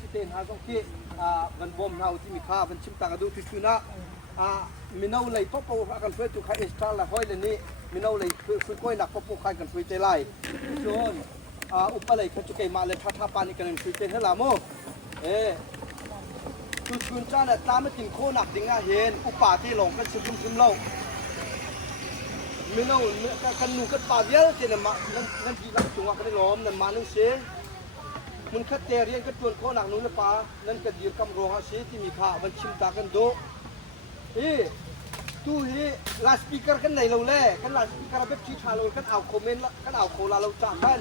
ที่เต็นหาสองที่มันบ่มเฮาที่มีค่ามันชิมตากระดูทุๆนะมีเนาเลยปอกันเพื่อจุกให้เอ็กซ์ตร้าละห้อยเลยนี่มีเนาเลยคือก้อยหนักปอใครกันเพื่อใจไล่ชวนอุปเลยคือจุกไก่มาเลยท่าปานี่กันเพื่อใจให้ละโมคือคุณจ้าเนี่ยตามไม่กินโคหนักดิงอ่ะเห็นอุปาที่หลงกันซึมๆเล่ามีเนากันหนูกันป่าเยอะเจนมานั่นที่รักจุงว่ากันได้ล้อมนั่นมานึ่งเสียมันคัดเตรียนกันจวนโคหนักนู้นละป่านั่นก็ยืนกำรองอาชีที่มีค่ามันชิมตากันโดตู้ที่ลาสปีกเกอร์กันไหนเราแล่กันลาสปีกเกอร์แบบชี้ชาเรากันเอาคอมเมนต์กันเอาโคลาเราจ่ากัน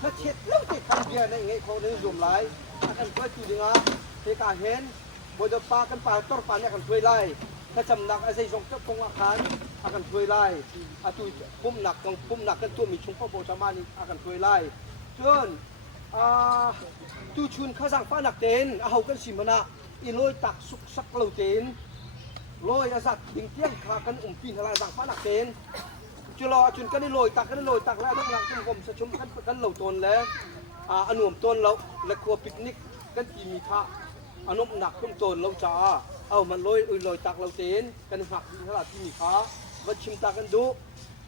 ถ้าเช็ดเรื่องติดกันเบียร์ในไงเขาเนี่ยรวมหลายกันเพื่อจุดนี้นะเทกาเห็นบนปลากันปลาต้นปลาเนี่ยกันช่วยไล่ถ้าจำหนักไอ้ใส่ทรงเจ้าคงอาคารกันช่วยไล่ตู้ปุ่มหนักกันตัวมีชงพ่อโบชามานี่กันช่วยไล่จนตู้ชุนข้าสั่งฟ้าหนักเต็นเอากันสิมนะอีลอยตักสุกสักเราเต็นลอยอาสัตว์ดิงเตี้ยงขากันปีนทลายสั่งฟ้าหนักเต็นจุลอจุนกันได้ลอยตักแล้วลูกหลังจุนผมสะชมกันเหล่าตนแล้วอนุมตนเราและครัวปิกนิกกันกีมีค่าอนุมหนักขึ้นตนเราจ้ามันลอยตักเราเต็นกันหักดินทลายที่มีค่าวัดชิมตากันดู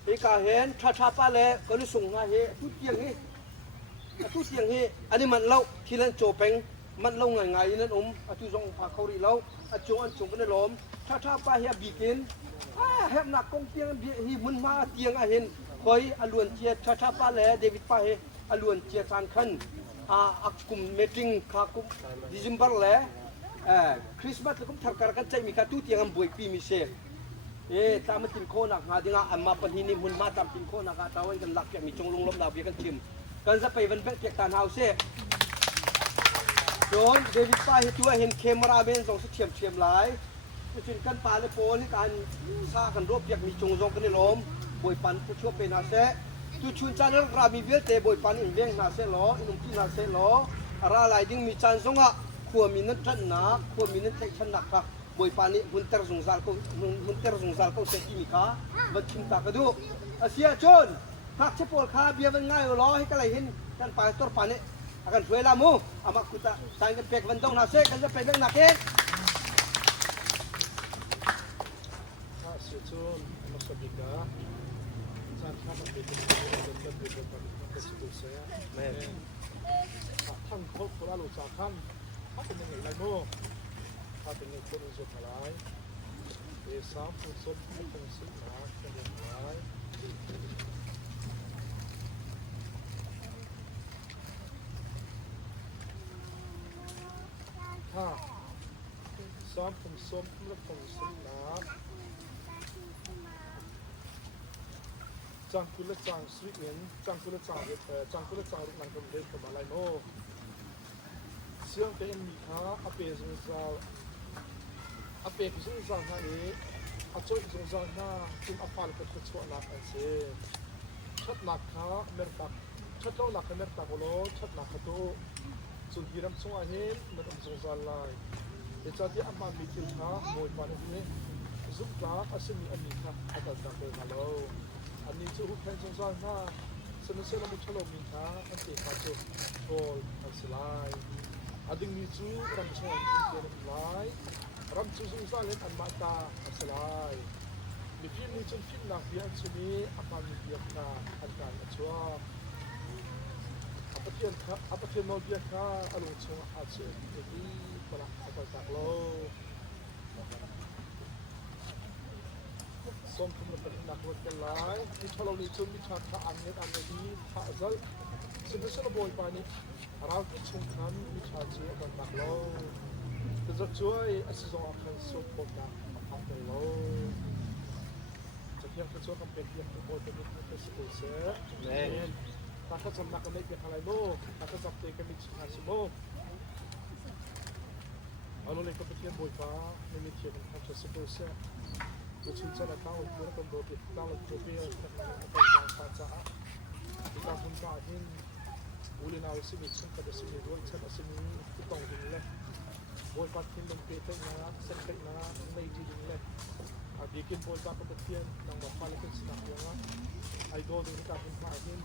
เอกาเห็นชาป้าแล้วก็ได้ส่งมาเฮทุกเตียงนี่อันนี้มันเล่าที่เล่นโจเป็งมันเล่าง่ายๆนั่นทุส่งพาเขาดีแล้วจงกันได้ล้อมชาป้าเฮียบีกินเฮบหนักกงเตียงฮีมันมาเตียงเห็นคอยอลวนเจียชาป้าแล้วเดวิดป้าเฮอลวนเจียทานคันกุมเมติงคากุมดิซิมบาร์แล้วคริสต์มาสแล้วก็ถักกันใจมีการตู้เตียงบวยปีมีเชฟตามมากินโคนักหาดิงอันมาปนินิมันมาตามกินโคนักตาไว้กันหลักอย่างมีจงลงลมดาวเบียกันชิมกันจะไปวันเบ็ดเปียกตานเฮาเซ่โจนเดวิดป้าเห็นตัวเห็นเคมราเบนส่งเฉียมหลายจุนกันปลาเลยโปนี่การซากันรบเปียกมีจงลงกันในลมบวยปันผู้ชั่วเป็นอาเซ่ตุชุนจานนักรามีเบียเตบวยปันอินเวียงนาเซ่ล้ออินุที่นาเซ่ล้ออะไรหลายดิ้งมีจานทรงขัวมีนัดชันหนาขัวมีนัดใจชันหนักค่ะบวยปันนี่หุ่นเตอร์สงสารเขาเซกิมิกาวัดชิมตากระดูเสียโจนหากเชปอลคาเบียมันง่ายล้อให้กันไรเห็นกันปลาตัวปานนี้akanช่วยละมูอามากุตะใส่กันเป็กวันต้องนาเซกันจะเป็นเรื่องหนักเองถ้าเสียชนมาสบิกาถ้ามันเป็นเรื่องจะเป็นสุดเสียแม่ท่านเขาคนละลูกสาวท่านถ้าเป็นยังไงไรโม่ถ้าเป็นในคนสุดท้ายสามคนสุดไม่เป็นสุดหนาเป็นอย่างไรถ้าซ้อมผมส้มและผมส้มน้ำจังคุณและจังสวีเอนจังคุณและจังจังคุณและจังรุ่งนังกำเนิดกับอะไรโน่เสียงเป็นมีค่าอเปย์สงสารอเปย์สงสารนั่นเองอโจยสงสารน่าคุณอภัยกับคนชั่วนักเสียชัดหนักค่าเมรตักชัดโตหนักเมรตักโลชัดหนักโตสุดที่รำสงอาเห็นมันต้องสงสารลายเดี๋ยวจะที่อามามีคิวท้าโวยปานนี้ซุปกาอาศัยมีอันนี้ค่ะอาจารย์ตั้งเป็นฮัลโหลอันนี้จะหุบแทนสงสารน่าสนุกสนานมุชโลมีท้าอันเด็กมาโจโกลอันสลายอันดึงมีจูรำสงอาเกินลายรำจูสงสารเล่นอันมาตาอันสลายมีฟิล์มนี้จนฟิล์มหนักเบียร์ชนีอามามีเบียร์ค่ะอันการอันชัวอาเทียนครับอาเทียนโนเบียค่ะอารมณ์ชงอาเซียนเอดีปะอาการจากโลส้มทุ่มเป็นนักรบกันหลายมีชาลาลีชนมีชาท่าอันเนตอันนี้ท่าซัลสิ่งที่เราบอกไปนี้เราที่ชงคันมีชาเชื่อกันนักโลแต่จะช่วยอาศัยอาการสุขภาพนักโลจะเพียงแค่ช่วยกันเป็นเพียงคนเป็นเป็นสกุลเสียแน่ถ้าเขาจำนักกันได้เป็นอะไรโลถ้าเขาจับเตะกันมีชาชิโมเอาโลเลยก็เป็นเทียนบอยฟ้าไม่มีเทียนทำจะสกุลเสียตัวชิ้นจะตั้งลงตัวเป็นโดดตั้งลงตัวเบี้ยเป็นการฟาจ้าที่การพุ่งกาหินอุลินาวิสิมิชก็จะสิมิด้วยเช่นสิมิที่ตรงดินเลยบอยฟ้าทิ้งลงเปียเป็นนะเส้นเป็นนะไม่ดีดินเลยดีกินบอยฟ้าก็เป็นเทียนนางบอกฟ้าเลยเป็นสนามยังไงไอโดดูที่การพุ่งกาหิน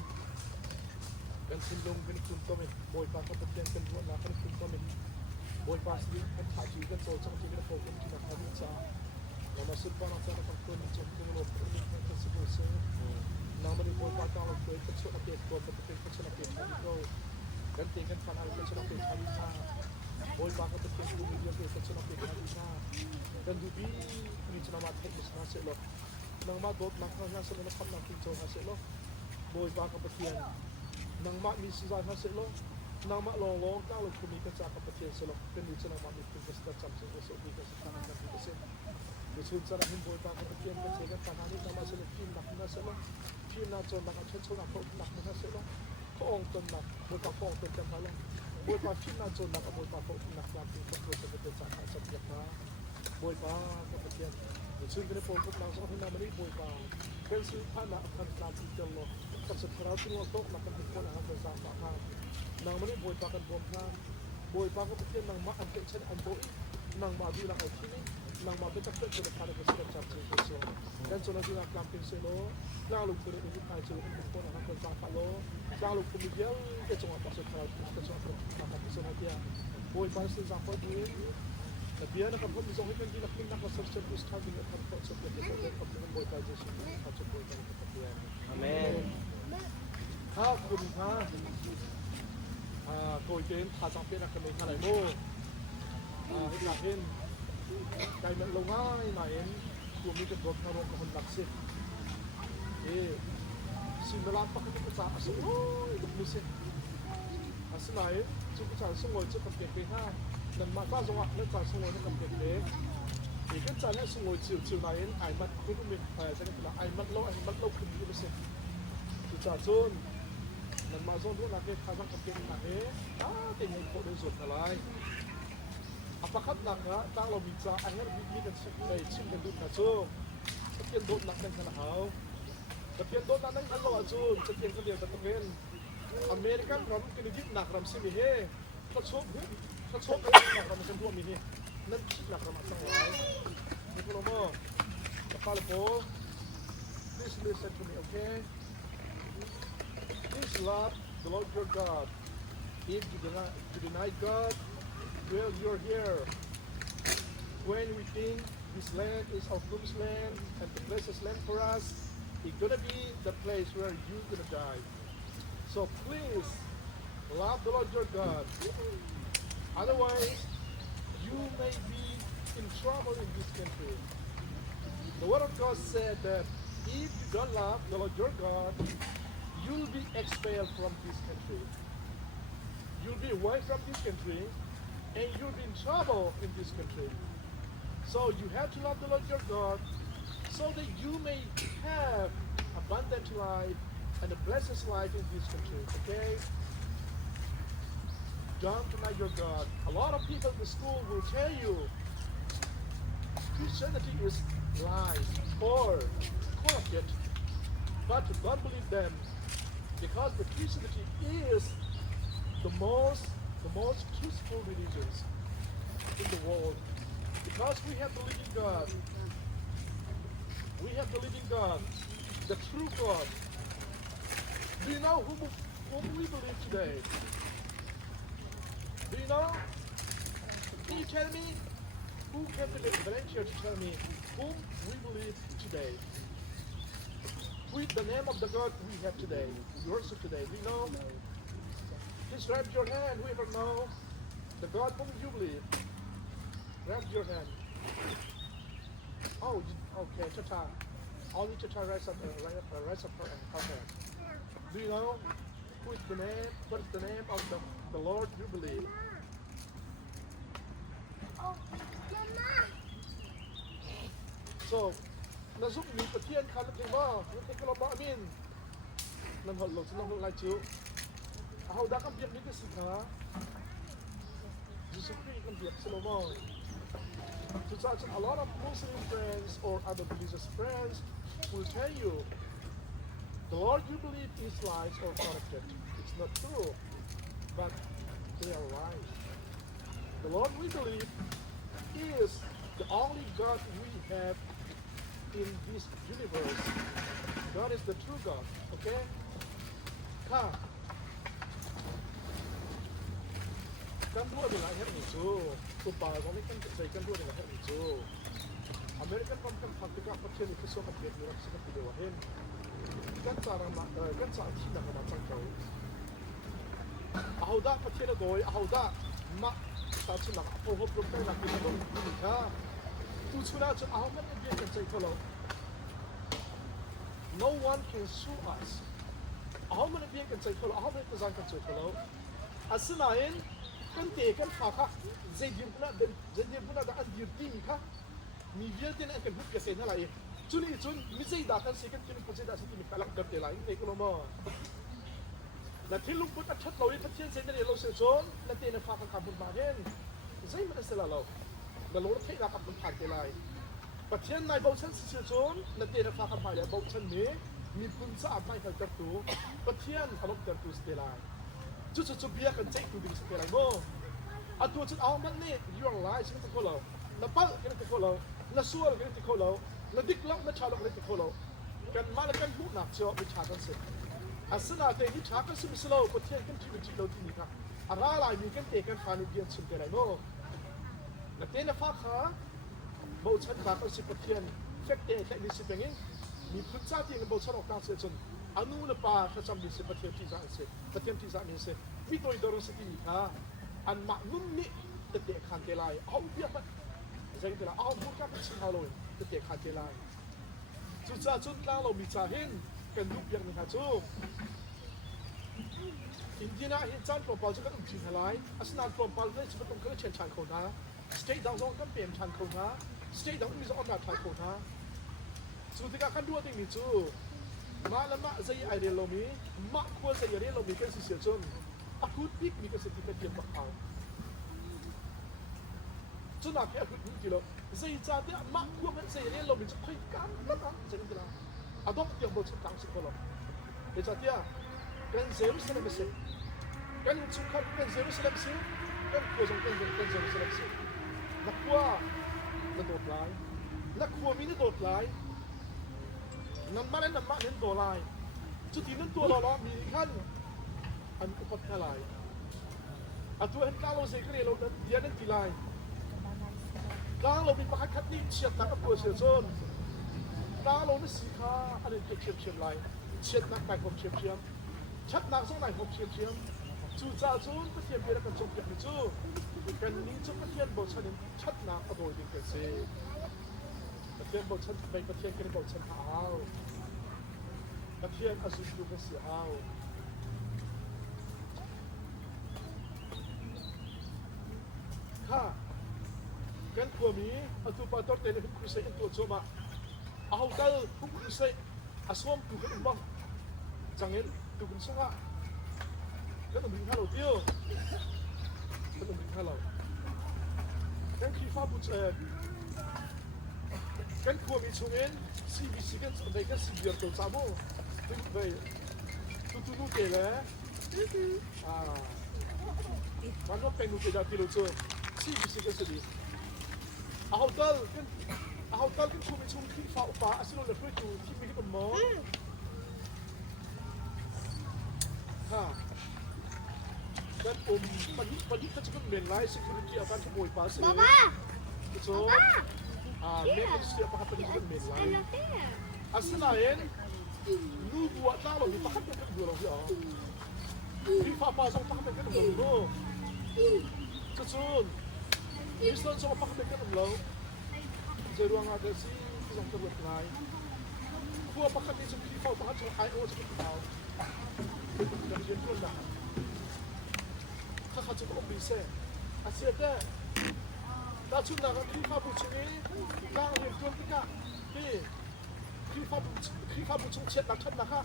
กันสิ้นลงกันคุณตัวมันบอยฟ้าก็เป็นเทียนกันหัวหน้ากันคุณตัวมัน boy pasti kan thaji kan so chang ti kan ko kan ti kan ni cha na ma sit pa na cha kan ko ni chang ko no ni kan se ko se na ma ni boy pa ta lo ko ka chu na pe ko ka pe ka chu na pe ko kan ti kan fan al ka chu na pe ni cha boy pa ka pe ko ni ya pe ka chu na pe ni cha kan du bi ni cha ma te na se lo na ma dot na ka na se lo na kham na ki cho na se lo boy pa ka pe nang ma mi si za na se lo nang ma long long ta lo kumi ka cha ka pa chen selo ken ni chana ma mi ku ka sta cham chen so bi ka sa na ka bi se ni chu cha hin boy ta ka pa chen ka che ka ta na ni na ma se le pin na selo pin na chon na ka chen chon na ko na selo ko ong ton na boy pa ko ton kan ta lo boy pa pin na chon na ka boy pa ko na ka bi ko ko se ka cha ka cha ka na boy pa ka pa chen ni chu ke po ko na so hin na ma ni boy pa ken su pa na kan na ti chen lo ka se tra tu lo to na ka ko na ka sa pa ka nang mani boy pa kan bom na boy pa ko pe nang ma an pe chen an boy nang ma du la au thi nang ma pe ta pe ko ta ka se ta chi ko so kan so na du na kam pe se lo la lu ko ni ta chu ko na ka sa pa lo la lu ko mi ya ke so pa se ta ka so ta ka pe so na dia boy pa se sa ko du na bia na ka pom so hi kan di na kin na ka so se ku sta di na ka ko so pe so ko boy pa je so ka so boy pa ka pe amen ha ku ha tôi đến thả sang bên là cái này mô hiện là bên cái mình lâu ngay mà em của mình cái đột nó có một đặc sắc thì xin nó làm bắt cái giá xin ôi được mua xe xin này chúng ta sống ngồi trước cặp kê ha lần mà ta dùng nó ta sống ngồi trước cặp kê thì cái giá này sống ngồi chiều này ai mất cũng mình phải sẽ là ai mất lâu không như thế thì trả chônมันมาส่งด้วยนักเรียนทางกับเก่งนักเรียนเก่งในโคตรสุดอะไรอัปคัดหนักนะตั้งเรามีจ่าอันนี้มีกันชิมกันดูนะจูจะเปลี่ยนโดนหนักนั่นขนาดเขาจะเปลี่ยนโดนหนักนั่นขนาดเราจูจะเปลี่ยนคนเดียวกันต้องเรียนอเมริกันเราต้องกินหนักรำซิมีเฮถ้าชกกันหนักรำซิทั่วมีเฮนั่นคิดหนักรำสังหารนี่พวกเราโม่จะพาเลยโป้ please listen to me okay Please love the Lord your God. If you deny God, well, you're here. When we think this land is our promised land and the blessed land for us, it's gonna be the place where you're gonna die. So please love the Lord your God. Otherwise, you may be in trouble in this country. The Word of God said that if you don't love the Lord your God, you'll be expelled from this country. You'll be away from this country and you'll be in trouble in this country. So you have to love the Lord your God so that you may have abundant life and a blessed life in this country. Okay? Don't deny your God. A lot of people in the school will tell you Christianity is lies or counterfeit, but don't believe them. Because the Christianity is the most truthful religion in the world. Because we have the living God. We have the living God, the true God. Do you know whom we believe today? Do you know? Can you tell me? Who came to the Valencia to tell me whom we believe today? With the name of the God we have today, we worship today. Do you know? Just raise your hand. Whoever know the God whom you believe, raise your hand. Oh, okay, Tata. Only Tata raise up her hand. Do you know who is the name? What is the name of the Lord you believe? Oh, Mama. So. Na giúp mình có thiên khăn thì mà cái cái lo min nằm hồn lột nằm lại chiếu hầu đã công việc những cái sự khá Jesus Christ công việc Solomon to such a lot of Muslim friends or other religious friends will tell you the Lord you believe is lies or corrupted. It's not true, but they are right. The Lord we believe is the only God we have in this universe. God is the true God, okay? กันด้วยเป็นไรครับนี่จูตัวป่าของนี่กันใส่กันด้วยเป็นไรครับนี่จูอเมริกันความกันพักกับประเทศนี้คือส่วนกับเวียดนามสิ่งที่เดียวเห็นกันสารมากันสารที่นักมาจังเขาเอาได้ประเทศโดยเอาได้มาสารสุนัขเอาพบรวมกันหลักที่ต้องมีค่าตัวชุนาจะเอามันเบียดกันใจเขาเรา no one can sue us เอามันเบียดกันใจเขาเราเอามันจะจังกันใจเขาเราอาศัยกันเตะกันขาค่ะเจียบน่ะเดินเจียบน่ะแต่อันเดียบดีค่ะมีเยอะที่นั่นกันพูดกันเสียอะไรจุนี่จุนมิใช่ด่ากันเสียกันจุนี่พูดเสียด่าสิ่งที่มีกำลังกันเตะอะไรเอกโนมาและที่ลุงพูดอัดชัดเราที่ทัดเทียนเสียในเราเสียจนและเตะในฟ้าทางการบุญมาเห็นใช่มันเสียเราแต่เราเทรากับมันผ่านเตะอะไรประเทศในบ่าวชันเสียจนและเตะในฟ้าทางผ่านแล้วบ่าวชันนี้มีบุญสะอาดไม่ทันกันตัวประเทศอารมณ์กันตัวเสียอะไรจุดเบียกันใจกูดีสักอะไรโม่อันตัวจุดเอามันนี่ย้อนไล่สิ่งที่เขาเราแล้วปั้ลกันที่เขาเราแล้วสู้กันที่เขาเราแล้วดิกล็อกแล้วชาล็อกกันที่เขาเรากันมาแล้วกันบุกหนักเชียวไปชากันเสร็จอาสนะเตะที่ชากันสิ่งที่เราประเทศกันที่เป็นที่เราที่นี่ครับอะไรมีกันเตะกันฟานิเบียนสิ่งอะไรโม่แล้วเตะในฟ้าขาโม่ชันขากันสิ่งประเทศแค่เตะแค่นี้สิ่งอย่างนี้มีพื้นที่ที่กันโม่ชันออกกลางเสียจนอนุนป่าเขาจำมีสิ่งประเทศที่จะเสร็จประเทศที่จะมีเสร็จวิตัวดอร์สติค่ะอันมานุ่มนี่จะเตะขันเตะลายเอาเบี้ยมันใช่กันเตะลายเอาพูดกันเป็นสิ่งเราเลยจะเตะขันเตะลายจุดจุดกลางเรามีจ่าเห็นกันยุบยังมีหาจูอินเดียนะเห็นจานปลอมปลอมจะก็ต้องจีนอะไรอาสนะปลอมปลอมเลยจะต้องก็เชิญชานคนนะสเตย์ดาวน์ก็เปลี่ยนชานคนนะสเตย์ดาวน์มีจะออนไลน์ชานคนนะสุดที่การดูที่มีจูมาแล้วมาใจไอเดียเรามีมาควรใจเดียเรามีกันสิเสียจนอาคุดพิกมีกันสิที่เป็นเดียมเขาจนอาคุดอาคุดพิกที่เราใจจ่าเดียมาควรเป็นใจเดียเรามีจะค่อยกันนะใจกันที่เราอาดอกเดียมบนชั้นต่างสิ่งของเราเดี๋ยวจ่าเดียกันเซลล์เซเลบเซกันชุกขัดกันเซลล์เซเลบเซกันควรส่งกันเซลล์เซเลบเซนักว่านักโดดไล่นักว่ามีนักโดดไล่น้ำมันน้ำมันเน้นตัวลายจุดที่นั้นตัวเรามีขั้นอันอุปทานลายตัวเห็นกลางเราเสียกันเลยเราเดียนนั่นกี่ลายกลางเรามีประคัดนี่เฉียดนักตัวเสียจนกลางเราไม่สีขาอันนี้เฉียบลายเฉียดนักไปผมเฉียบชัดนักส่งไหนผมเฉียบจู่จ่าจูนก็เทียมเพียงกันจบอย่างนี้จู่กันนี้จุดก็เทียนบทชันชัดนักโดยดิ้งกันเสียประเทศบทชันเป็นประเทศกันบทชันหาวประเทศอาศัยอยู่กันเสียหาวค่ะกันขวมีอันตัวปาตอร์เตนคุยเสียกันตัวโจมาเอาเตอร์คุยเสียอาสวมตัวกันบ้างจังเงินตัวกันสักก็ต้องดึงข้าเราเดียวก็ต้องดึงข้าเรากันคีฟ้าบุษกันขวมีช่วงเงินCBCกันสนใจกันCBCตัวสามโมถึงไปทุกเกล้มันก็เป็นลูกเกล้าที่เราเจอCBCกันสิเอาเตอร์กันขวมีช่วงที่ฟ้าอาศัยเราเลยเพื่ออยู่ที่มีกันหมอค่ะกันมันยิ่งก็จะเป็นเมนไลน์ security อาการขโมยปลาเสือโซ่memang setiap pahat pendidikan mainline. Asalain, lu buat lah lo, pahat pendidikan dua orang ya. Di papa sang pahat pendidikan lo. Cecun, Islam sang pahat pendidikan lo. Jadi ruang ada si sang terbuat lain. Gua pahat ni sang di pahat sang IO sang tahu. Dan dia pun dah. Kakak cukup bisa. Asyik deh. เราชุนนักที่ข้าบุชนี้กลางเรียนจวนที่กะที่ข้าบุชเช็ดนักชัดนะคะ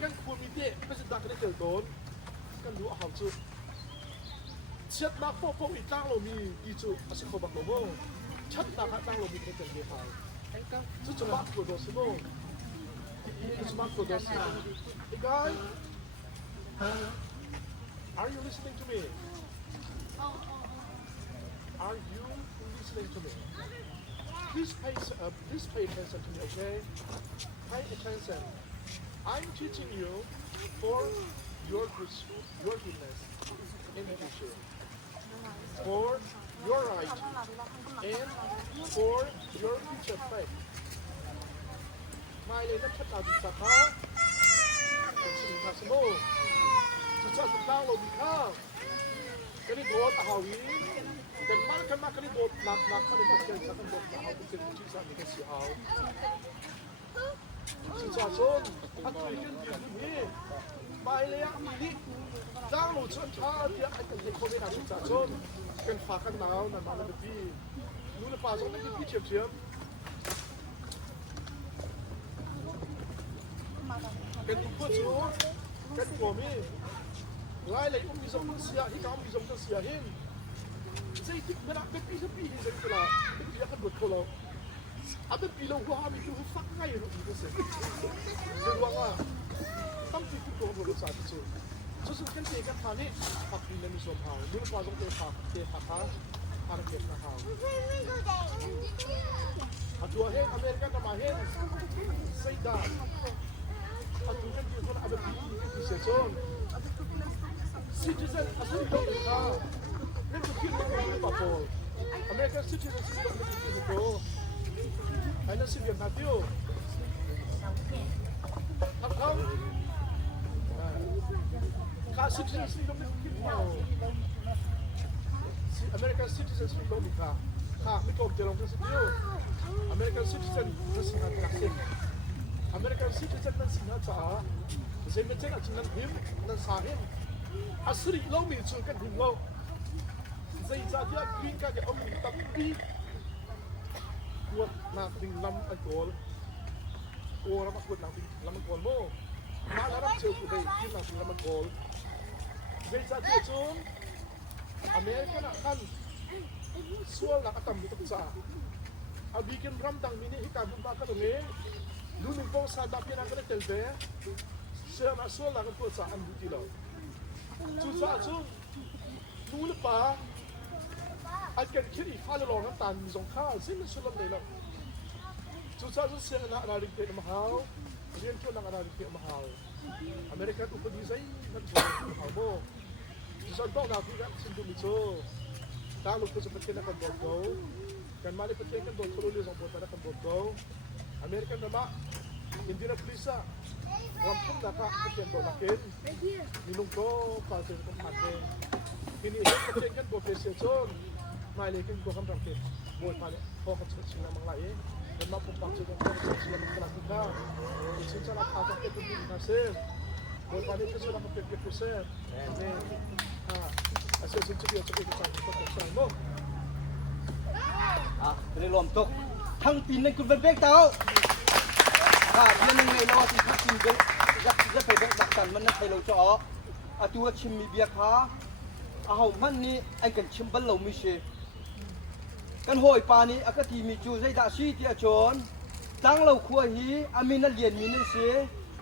กันควรมีเด็กไม่ใช่ดักได้เกิดโดนกันรู้เอาจุดเช็ดนักพวกอีกตั้งเรามีอีจุอาศัยเขาบักโลโม่ชัดนักตั้งเรามีแค่เกิดเดียวจุดจะมักตัวโดสโม่จะมักตัวโดส Hey guy are you listening to me Are you listening to me? Please pay attention to me, okay? Pay attention. I'm teaching you for your goodness in the future. for your right and for your future faith มาเลยนักชัดอาจิตสัทธาเป็นสิ่งทัศโนจุดจัดสุดท้ายเราดีข้าวกันนี่โดดอาหาวีเป็นมากกันมากกันนี่โดดหนักกันนี่เป็นสักกันโดดอาหาเป็นสิ่งที่สักนี่เป็นสิ่งเอาจุดจัดส่วนอัดคุยกันอยู่นี่ไปเลยอ่ะนี่จ้างหนูชนชาเดียวไอ้กันเด็กคนนี้นะจุดจัดส่วนเป็นฝากันหนาวนั่นมาแล้วพี่นู้นป่าส่งนั่นพี่เฉียบเป็นผู้ชูเป็นหัวมีหลายเลยมีสมเสียที่เขามีสมเสียเห็นสิ่งที่เวลาเป็นปีสักปีนี่เวลาเป็นปีกันหมดคนเราอาเป็นปีเราว่ามีคือฟักง่ายหรือไม่เสร็จเป็นว่าต้องติดตัวบริษัทสุดสุดกันเองกันทานี่ปักปีนั้นมีส่วนหางนู้นป่าส่งเตะขาอาร์เก็ตนะครับตัวเห็นอเมริกันมาเห็นไซด้าAku kan dia ada di season. Citizen asal itu kita. Nên kita nak apa? American citizen itu. Ada citizen hati. Apa? Kalau citizen itu kita. American citizen itu kita. Itu jalan ke situ. American citizen itu sangat kasih. American citizen nan sinata sai men chen achin nan him nan sa him asri lo mi chu kan him lo zai za dia green ka ke om tak bi kuat na ding lam alcohol o ra ma kuat na ding lam alcohol mo ma la ra cheu ku dei kin na lam alcohol zai za dia chun American na kan sual na atam ni tak sa abikin ram dang mini hikabun ba ka dong Lulu pong sa dapin ang telbe, siya masuk lang po sa ambuti lo. Susah sun, lulu pa, at kan kiri halong ang tan misong ka, sino sulam nila. Susah sun siya na ararig tayo mahal, riyan ko lang ararig tayo mahal. Amerika ko po di say, nagsulat mahal mo. Susah daw na pigat sindumito. Talo po sa patin na kanboto, kan mali patin kanboto, lulis ang bota na kanboto. American nama hindi na plisa rampung naka ketian donakin minum ko pasir ko mate ini ketian kan bo peseson mai lekin ko kan ramke boy pale ko ka sila mga lae dan mapupang sila sila mga kita sinsa na ka ka ko din nasir boy pale ko sila ka 50% asal sinsa dia cepat kita mo ini lom tok thằng pin nênคุณเป็นเบกเต้าเนี่ยนึงไงเนาะที่กินกันจะไปแบกดักกันมันนั่นใครเราจะอ๋อตัวชิมมีเบียร์ค้ามันนี่ไอ้กันชิมบัลเราไม่ใช่กันหอยปานี้ก็ที่มีจูใส่ดาซีที่จนตั้งเราขัวฮีอามินัลเลียนมีนั่นเสีย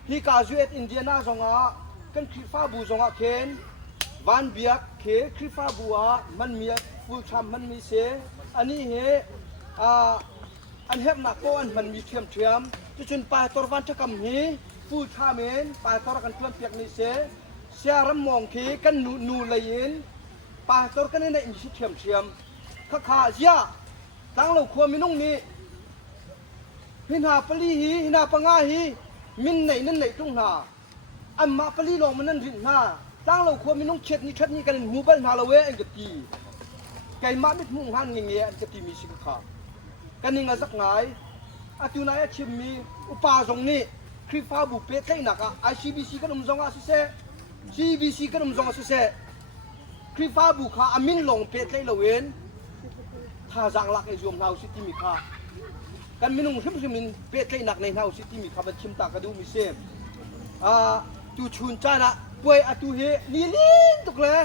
ฮีกาจูเอตอินเดียนาจงอ่ะกันคริฟ้าบูจงอ่ะเคนวันเบียร์เคคริฟ้าบัวมันมีฟูลชัมมันมีเสียอันนี้เฮอันเห็บหนักโป้อันมันมีเทียมจุดจนปลายตัววันจะกำหีฟูชาเมนปลายตัวกันเพื่อนเปียกนี่เสียรำมองขีกันนูเลยยินปลายตัวกันในอินชิเทียมขาเสียตั้งเราควรมีนุ่งนี้หินาปลีหีหินาปังอาหีมินไหนนั่นไหนตรงหน้าอันมาปลีลงมันนั่นริมหน้าตั้งเราควรมีนุ่งเช็ดนี่กันหูบัลนาละเวอันกตีไก่มาไม่มุ่งหันเงี้ยอันกตีมีสิขากันนี่งาสักไงอาตุนายชิมมีอุปาจงนี่คริฟ้าบุเป้ใช่หนักICBC กันจงอาศิเส GBC กันจงอาศิเสคริฟ้าบุขาอามินลงเป้ใช่ละเวนถ้าจังหลักไอโยมเฮาสิที่มีค่ากันมินุ่งชิมินเป้ใช่หนักในเฮาสิที่มีค่าบัญชิมตากระดูมีเสมตูชุนใจนะป่วยอาตุเฮนี่ลิ้นตุกเลย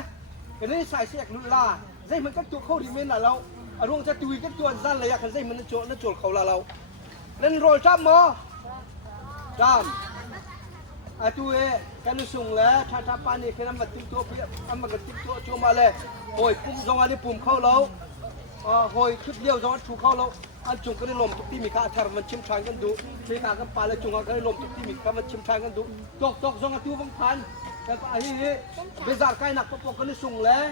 กันนี่ใส่เสียกลุล่าใจมันก็ตัวเข้าดีเมนน่ะเราอารมณ์จะตุยก็ตัวสั้นเลยกันใจมันนั่นโจเขาละเราเล่นโรยจ้ำมั้งจ้ำตัวกันส่งแล้วถ้าปานี่แค่นั้นมาติ้มตัวเพี้ยนมันก็ติ้มตัวโจมาเลยโอยปุ่มจงอันนี้ปุ่มเข้าแล้วโอยคลิปเดียวจงอันถูกเข้าแล้วอันจงก็ได้ลมทุกที่มีค่าถ้ามันชิมชายกันดูเทการกันปาแล้วจงก็ได้ลมทุกที่มีค่ามันชิมชายกันดูตกจงอันตัวบางพันแต่ไอ้เบซาร์ใกล้หนักพวกกันส่งแล้ว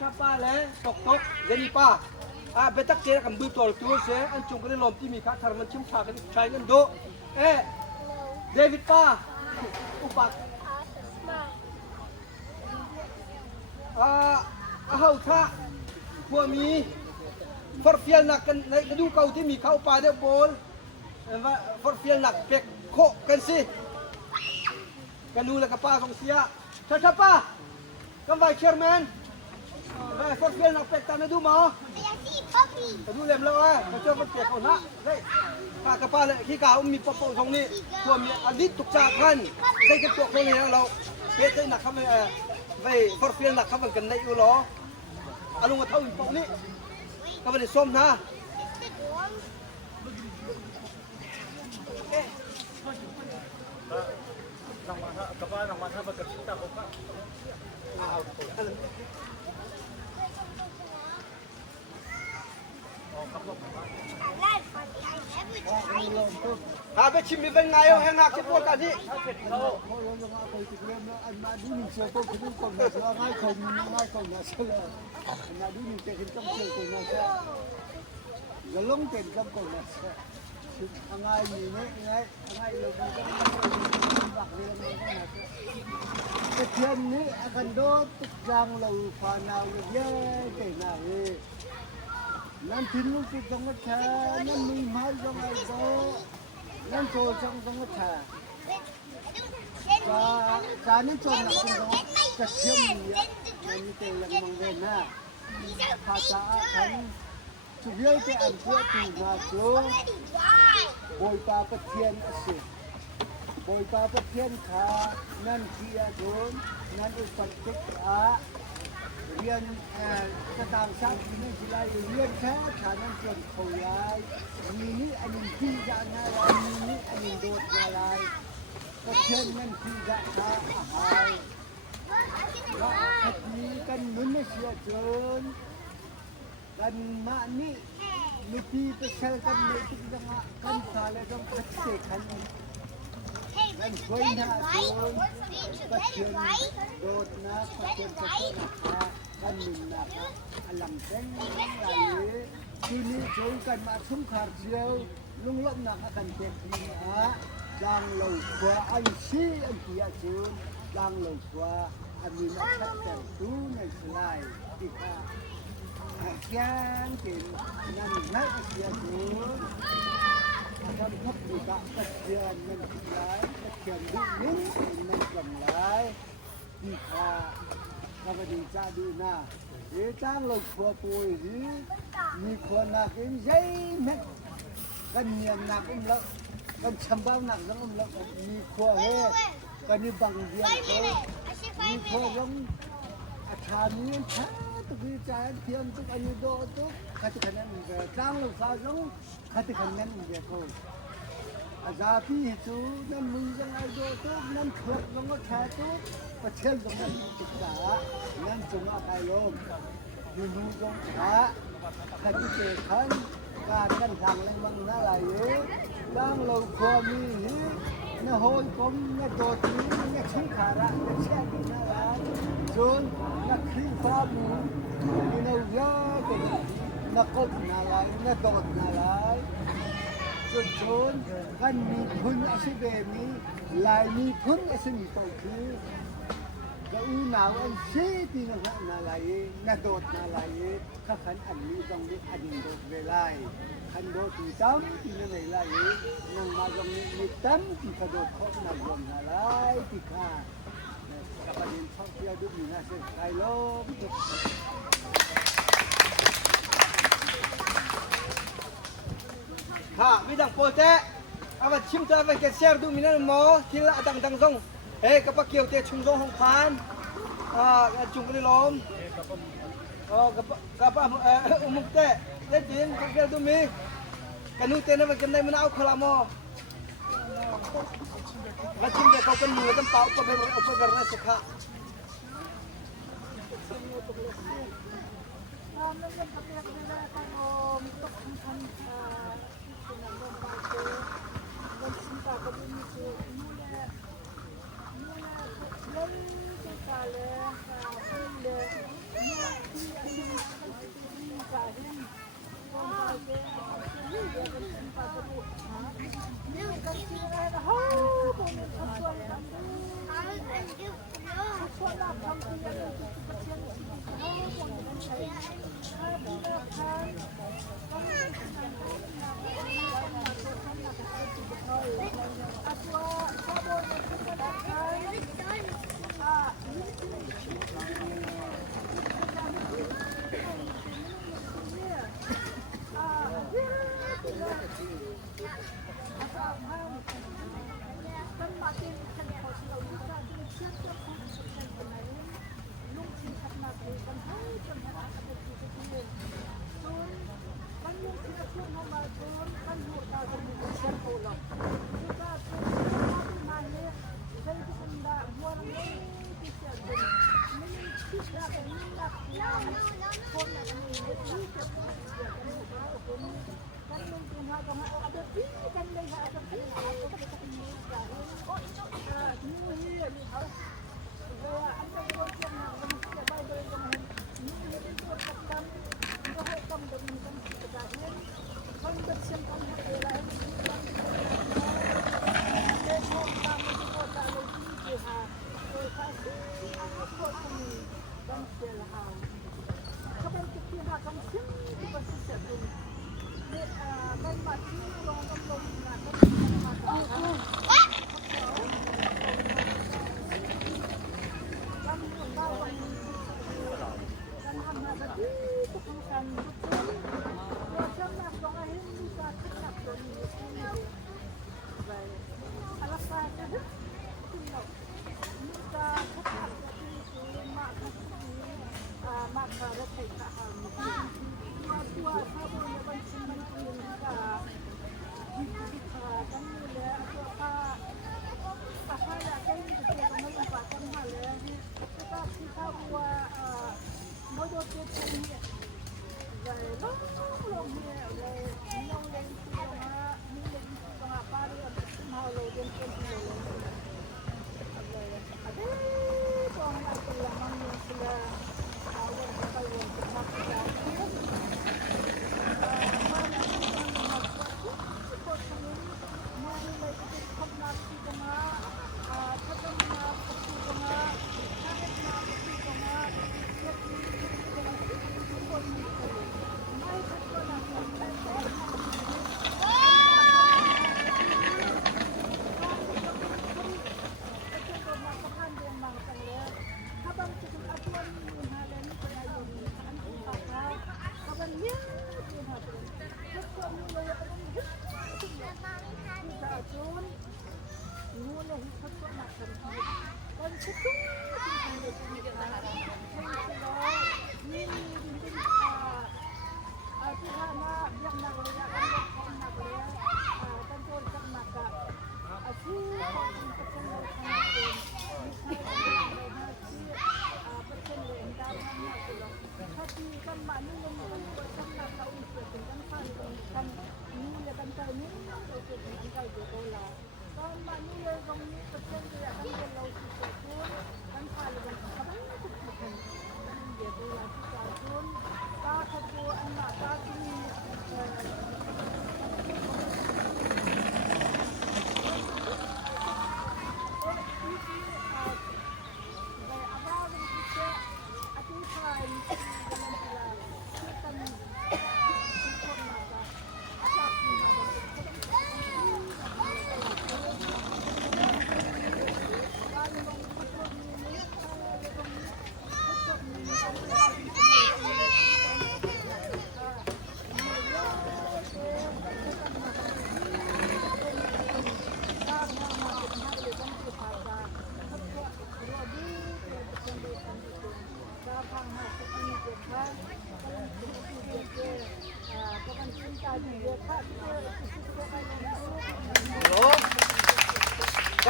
cha pa le tok jadi pa betak je kam bu tol tu se an chung kan lom ti mi kha thar man chim tha kan chai kan do David pa upak hau tha พวกมีฟอร์เฟียลหนักกันในฤดูเก่าที่มีเข้าป่าได้บอลว่าฟอร์เฟียลหนักเป็กโคกันสิกันดูแล้วกับป้าของเสียช้าๆป้ากันไว้เชียร์แมนไว้ฟอร์เฟียลหนักเป็กตามฤดูหมอกันดูเล่มแล้วกันเจ้ามันเปียกเอาละเฮ้ยข้ากับป้าเลยขี้กามีปะโปตรงนี้พวกมีอดิตตุกจากกันได้กันตัวคนนี้เราเปียกได้หนักครับไว้ฟอร์เฟียลหนักครับมันกันในอยู่หรออารมณ์เท่าอีกปองนี้ก็ไม่ได้ส้มนะนางมาถ้ากระบ้านางมาถ้าประกาศตาผมก็หาไปชิมเป็นไงเอาแห้งหักที่พวกกันนี่ก็ลงเต็มกับคนนะยังไงมีไหมยังไงเราก็บักเรียนมันก็นะแต่เทียนนี้อาการโดดตุกจังเราพานาวเยอะเต็มหน้าเลยนั่นทิ้งลูกติดตรงกระชานั่นมีไม้ตรงไอ้โตนั่นโจตรงกระชาการนี้โจหนักตรงกระเทียมเนี่ยมันมีแต่ยังมองเห็นนะภาษาฉันสุดยอดที่อันเพื่อตีมาโจบอยปลาตะเพียนสิบอยปลาตะเพียนขานั่นเกียร์โดนนั่นอุปติกะเรียนกระต่างชาติที่นี่สิไลเรียนแค่ฐานนั้นส่วนเขาลายมีนี่อันนึงที่จะนาลายมีนี่อันนึงโดดนาลายตะเพียนนั่นที่จะหาอาหารว่าขัดนี้กันเหมือนไม่เสียจนกันมานี่มีที่ไปเช่ากันในที่จังหวะกันสาเลยต้องพัดเสกกันกันช่วยหน้าโดนปัจเจียนโดดนะปัจเจียนปัจเจียนกันหนึ่งนะอลังเส้นไหลที่นี่ช่วยกันมาทุ่มขาดเชียวลุงล้มหนักกันเจ็บทีนะดังเหล่ากว่าอันซีอันเกียจูนดังเหล่ากว่าอันมีนักแต่งตู้ในสไลด์ที่ข้าแกงกินนั่นนักเชียร์ดูอาจารย์พบดูกับเชียร์นั่นสุดท้ายเชียร์ดูนิ่งนั่นกำไรที่ข้าก็ไม่ดีจ้าดูนะเดี๋ยวจ้างเราขัวปุยหรือมีคนนักเอ็มใช่ไหมกันเนียงนักอุ้มแล้วกันชำบ้าหนักแล้วอุ้มแล้วมีขัวเฮ่กันนี่บังเดียนเขามีขัวลงอาชานี้ท่าตุกใจเทียมตุกอันนี้โดตุกขัดขันนั่นเองจ้างลูกสาวลงขัดขันนั่นเองเขาอาจารย์พี่จูนั่นมึงยังไงโดตุกนั่นเถื่อนลงก็แค่ตุกประเทศตรงนั้นศึกษานั่นจงอาการลมอยู่ดูจงขาขัดที่เกิดขันการกันทางแรงบังน่าไหลจ้างลูกความมีเนี่ยโหยผมเนี่ยโดดนี้เนี่ยชี้ขาระเนี่ยแช่ดินน่ารักจนนักขี้ฟ้ามูนี่เราเยอะกันนักกบน่ารักนักโดดน่ารักจนกันมีพื้นอาชีพแบบนี้ลายมีพื้นอาชีพมีตัวคือก็อูหนาวอันซีตีนักน่ารักนักโดดน่ารักข้าขันอันนี้ต้องมีอันโดดเวลาขันโดดที่ตั้มที่นั่นไม่ไล่นั่งมาตรงนี้มีตั้มที่กระโดดเข้ามาลงอะไรที่ข้ากับประเด็นท่องเที่ยวดูมีน่าสนใจล้มค่ะวิดังโปเตอาวัดชิมจะไปเก็บเสียร์ดูมีนั่นหมอที่ละดังๆส่งกับปะเกี่ยวเตะชุมส่งของพานจุ่มไปล้มกับมุกเตะเล่นจีนกับเกี่ยวดูมีกันนู่นเตะนั่นไปกันได้มันเอาคลามอวัดชิมจะเขากันมือกันเป่าก็ไปเอาไปกันนะสิค่ะ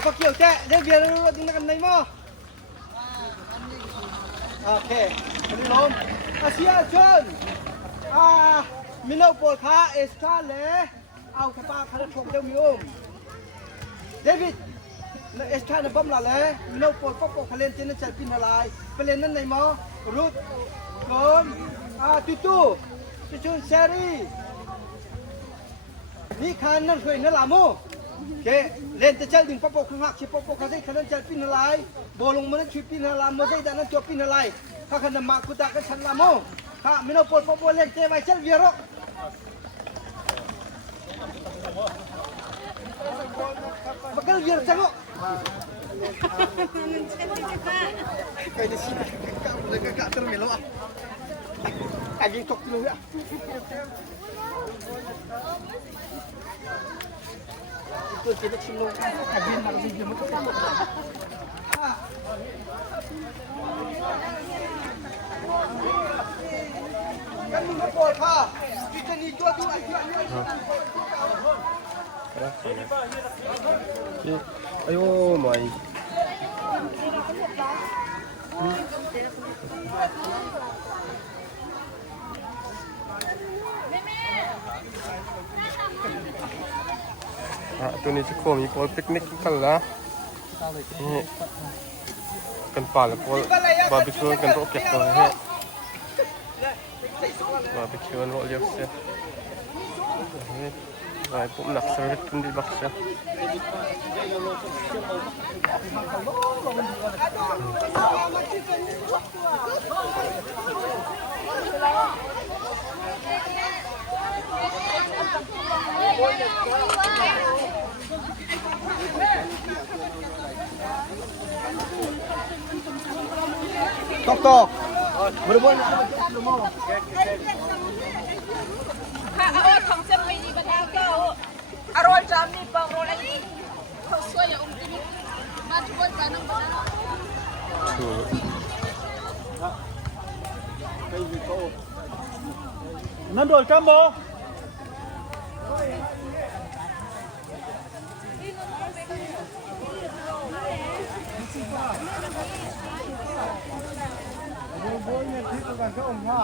Có kiểu tệ, nhân viên nó tính là này mà. Ok, đi lom. Asia chân. Mình đâu bol khá extra lẽ. Ao cái ba khá là trộm theo miêu. David, nó extra nó bấm là lẽ. Mình đâu bol bóc khá lên trên nó chạy pin lại. Phải lên nên này mà. Ruth, Gom, Tutu, Chuchun Seri. นี่คันนั่นเคยนั่นลามูเกเล่นแต่เจ้าดึงปะปกข้างหักชิปปกเขาใช้คันนั้นจะปิ้นอะไรโบลงมันนั้นชิปิ้นอะไรมันใช้แต่นั้นจบปิ้นอะไรข้าคันนั้นมากุตากันฉันลามูข้าไม่เอาปวดปวดเล่นเจ้าไม่เช่นเวียร์มันก็เวียร์จังอ่ะไปดิสิก้าวเลยก้าวtermelo ah aging tok dulu ya itu kita semua aging nak video mo kan mo po ha kita ni dua ayo maiตัวนี้จะโคมีโพลปิกนิกกันละนี่กันป่าแล้วโพลบาร์บีคิวกันโรเก็ตตัวนี้บาร์บีคิวโรเลียสเนี่ยนี่ไอ้ผมหนักสวิตกันดีบักเสียtok berbuatของจะไม่ดีบันดาลก็อร่อยจานนี้ปองโรอะไรนี่เขาสวยอย่างอุ้มตีมาช่วยกันน้องบ้าน นั่นโดดกันบ่ Boy-boy niya dito ka sa umha.